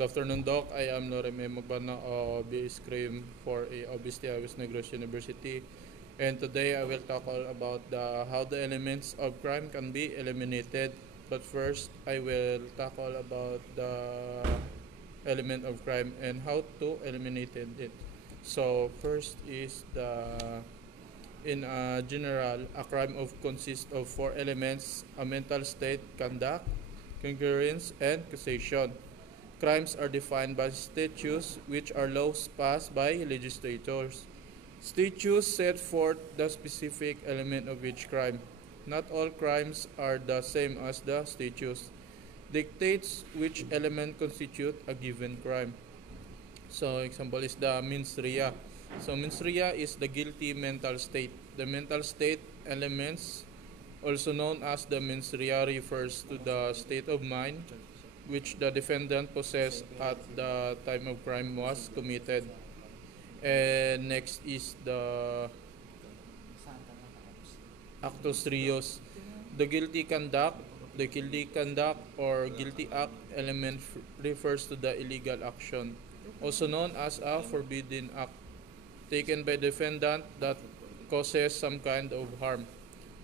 Good afternoon, Doc. I am Lorem Magbanua of BS Crime for obviously I was Negros University, and today I will talk all about how the elements of crime can be eliminated. But first, I will talk all about the element of crime and how to eliminate it. So first is in general, a crime of consists of four elements: a mental state, conduct, concurrence, and causation. Crimes are defined by statutes, which are laws passed by legislators. Statutes set forth the specific element of each crime. Not all crimes are the same as the statutes. Dictates which element constitute a given crime. So example is the mens rea. So mens rea is the guilty mental state. The mental state elements, also known as the mens rea, refers to the state of mind which the defendant possessed at the time of crime was committed. And next is the actus reus, the guilty conduct. The guilty conduct or guilty act element refers to the illegal action, also known as a forbidden act, taken by defendant that causes some kind of harm.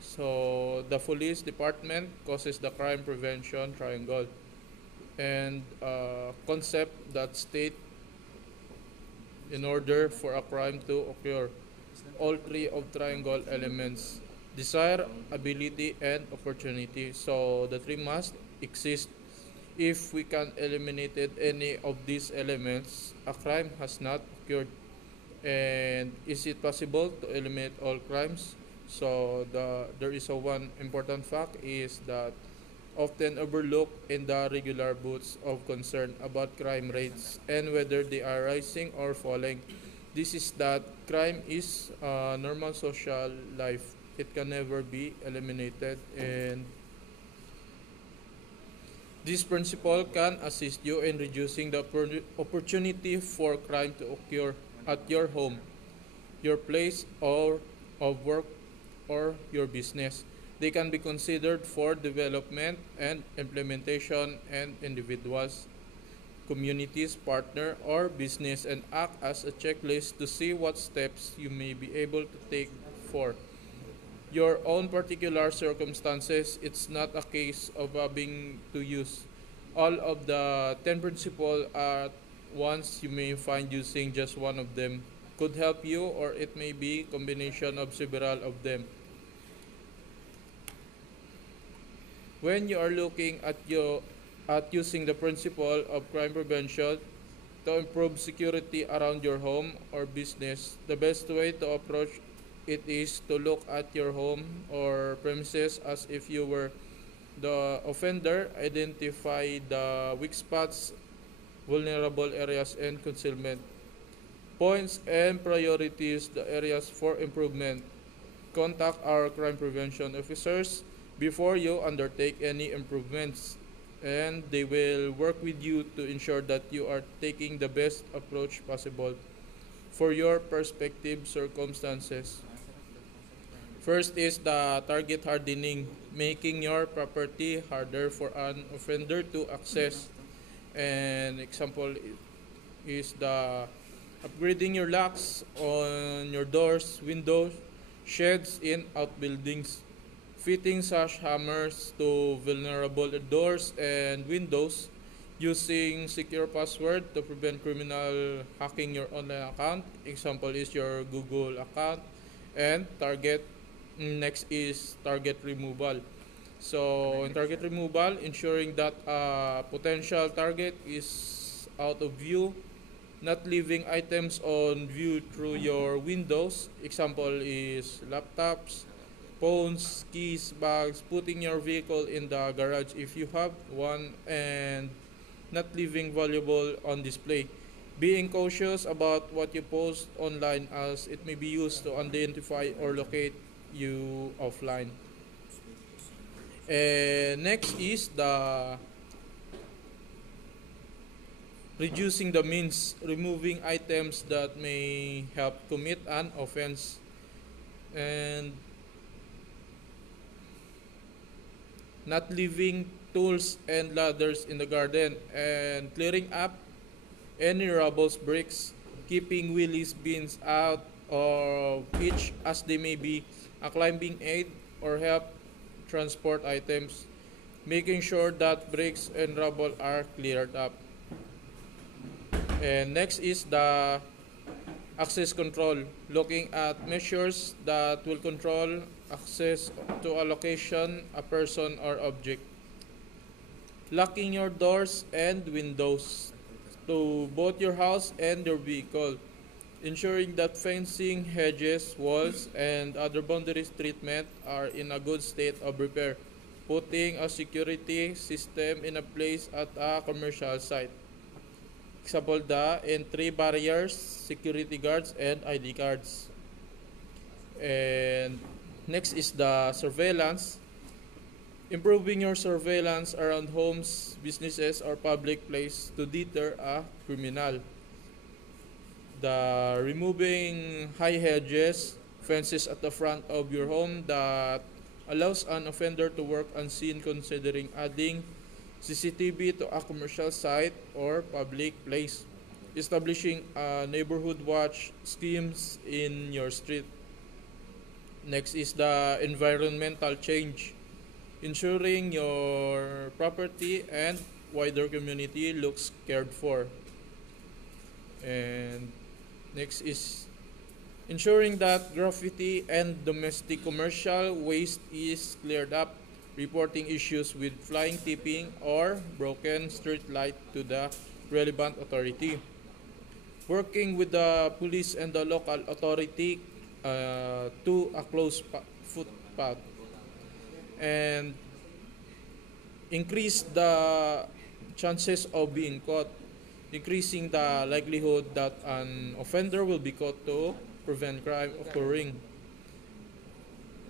So the police department causes the crime prevention triangle, and concept that state in order for a crime to occur. All three of triangle elements: desire, ability, and opportunity. So the three must exist. If we can eliminate any of these elements, a crime has not occurred. And is it possible to eliminate all crimes? So there is a one important fact is that often overlooked in the regular books of concern about crime rates and whether they are rising or falling. This is that crime is a normal social life. It can never be eliminated, and this principle can assist you in reducing the opportunity for crime to occur at your home, your place or of work, or your business. They can be considered for development and implementation and individuals, communities, partner, or business, and act as a checklist to see what steps you may be able to take for your own particular circumstances. It's not a case of having to use all of the 10 principles at once. You may find using just one of them could help you, or it may be combination of several of them. When you are looking at using the principle of crime prevention to improve security around your home or business, the best way to approach it is to look at your home or premises as if you were the offender. Identify the weak spots, vulnerable areas, and concealment points, and priorities the areas for improvement. Contact our crime prevention officers before you undertake any improvements, and they will work with you to ensure that you are taking the best approach possible for your perspective circumstances. First is the target hardening, making your property harder for an offender to access. An example is the upgrading your locks on your doors, windows, sheds in outbuildings, fitting sash hammers to vulnerable doors and windows, using secure password to prevent criminal hacking your online account. Example is your Google account. And target, next is target removal. So in target removal, ensuring that a potential target is out of view, not leaving items on view through your windows. Example is laptops, phones, keys, bags, putting your vehicle in the garage if you have one, and not leaving valuable on display. Being cautious about what you post online as it may be used to identify or locate you offline. And next is the reducing the means, removing items that may help commit an offense, and not leaving tools and ladders in the garden, and clearing up any rubble bricks, keeping wheelies bins out of each as they may be a climbing aid or help transport items, making sure that bricks and rubble are cleared up. And next is the access control, looking at measures that will control access to a location, a person, or object. Locking your doors and windows to both your house and your vehicle. Ensuring that fencing, hedges, walls, and other boundaries treatment are in a good state of repair. Putting a security system in a place at a commercial site. Example, the entry barriers, security guards, and ID cards. And next is the surveillance. Improving your surveillance around homes, businesses, or public place to deter a criminal. The removing high hedges, fences at the front of your home that allows an offender to work unseen, considering adding CCTV to a commercial site or public place. Establishing a neighborhood watch schemes in your street. Next is the environmental change. Ensuring your property and wider community looks cared for. And next is ensuring that graffiti and domestic commercial waste is cleared up, reporting issues with flying tipping or broken street light to the relevant authority. Working with the police and the local authority to a closed footpath, and increase the chances of being caught, increasing the likelihood that an offender will be caught to prevent crime occurring.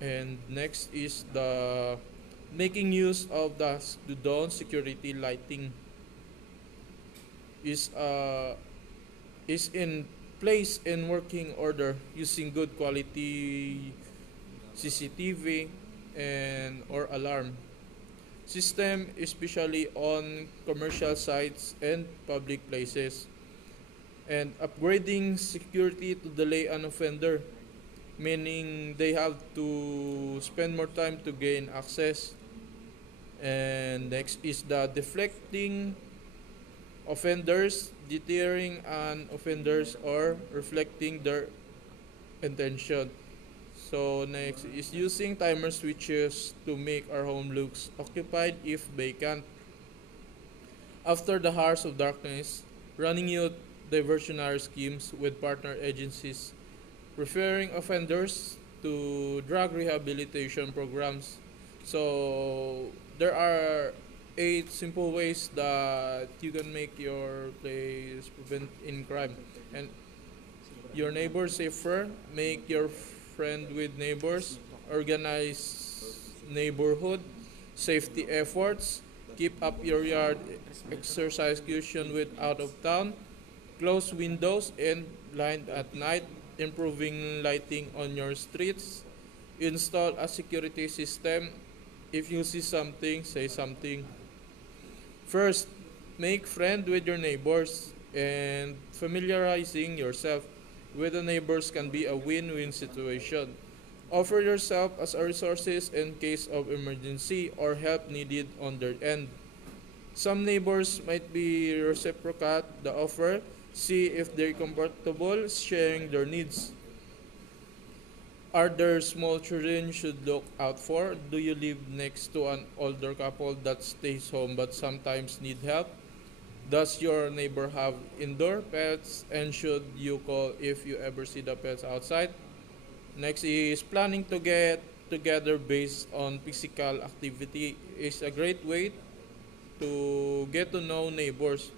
And next is the making use of the dawn security lighting is in place in working order using good quality CCTV and or alarm system, especially on commercial sites and public places, and upgrading security to delay an offender, meaning they have to spend more time to gain access. And next is the deflecting offenders, deterring an offenders or reflecting their intention. So next is using timer switches to make our home looks occupied if vacant. After the hours of darkness, running youth diversionary schemes with partner agencies, referring offenders to drug rehabilitation programs. So there are 8 simple ways that you can make your place prevent in crime. And your neighbors safer, make your friend with neighbors, organize neighborhood safety efforts, keep up your yard exercise cushion with out of town, close windows and blind at night, improving lighting on your streets, install a security system. If you see something, say something. First, make friend with your neighbors, and familiarizing yourself with the neighbors can be a win-win situation. Offer yourself as a resources in case of emergency or help needed on their end. Some neighbors might be reciprocate the offer, see if they're comfortable sharing their needs. Are there small children you should look out for? Do you live next to an older couple that stays home but sometimes need help? Does your neighbor have indoor pets, and should you call if you ever see the pets outside? Next is planning to get together based on physical activity is a great way to get to know neighbors.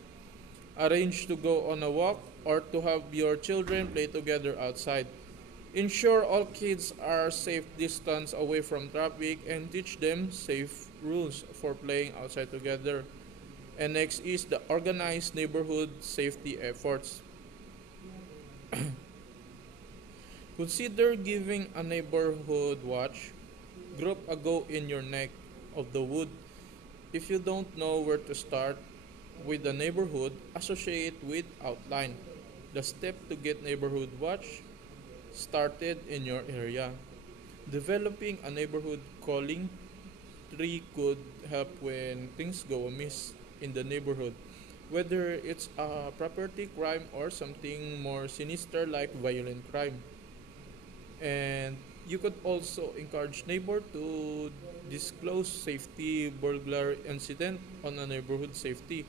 Arrange to go on a walk or to have your children play together outside. Ensure all kids are safe distance away from traffic and teach them safe rules for playing outside together. And next is the organized neighborhood safety efforts. Consider giving a neighborhood watch. Group a go in your neck of the wood If you don't know where to start with the neighborhood, associate with outline. The step to get neighborhood watch started in your area. Developing a neighborhood calling tree could help when things go amiss in the neighborhood, whether it's a property crime or something more sinister like violent crime. And you could also encourage neighbor to disclose safety burglar incident on a neighborhood safety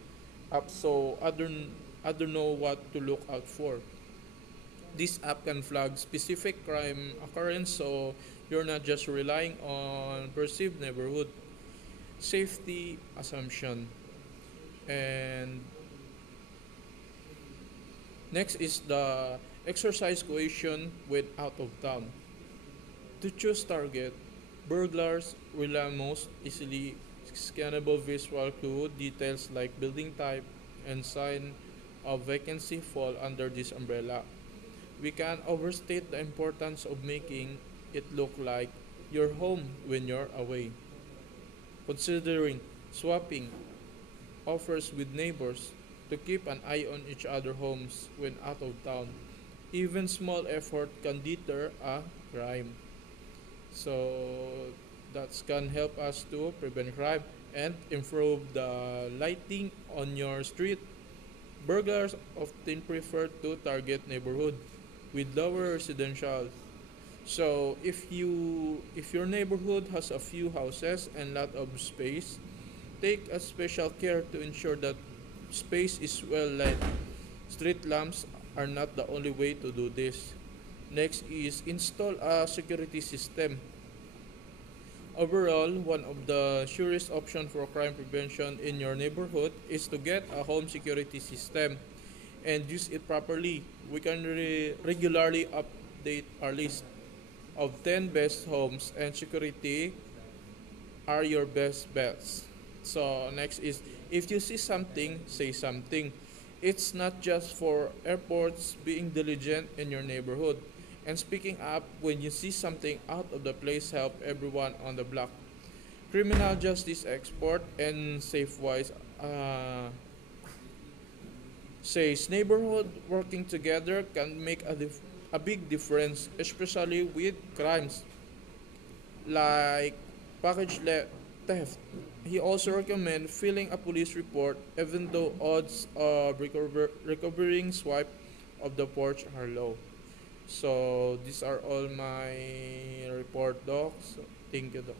app so other know what to look out for. This app can flag specific crime occurrence so you're not just relying on perceived neighborhood safety assumption. And next is the exercise question with out of town. To choose target, burglars rely most easily scannable visual clue details like building type and sign of vacancy fall under this umbrella. We can overstate the importance of making it look like your home when you're away. Considering swapping offers with neighbors to keep an eye on each other homes when out of town. Even small effort can deter a crime. So that can help us to prevent crime and improve the lighting on your street. Burglars often prefer to target neighborhood with lower residential. So if your neighborhood has a few houses and lot of space, take a special care to ensure that space is well lit. Street lamps are not the only way to do this. Next is install a security system. Overall, one of the surest options for crime prevention in your neighborhood is to get a home security system and use it properly. We can regularly update our list of 10 best homes and security are your best bets. So next is if you see something, say something. It's not just for airports being diligent in your neighborhood. And speaking up when you see something out of the place help everyone on the block. Criminal justice expert and Safewise says neighborhood working together can make a big difference, especially with crimes like theft. He also recommends filing a police report even though odds of recovering swipe of the porch are low. So these are all my report docs. Thank you, Doc.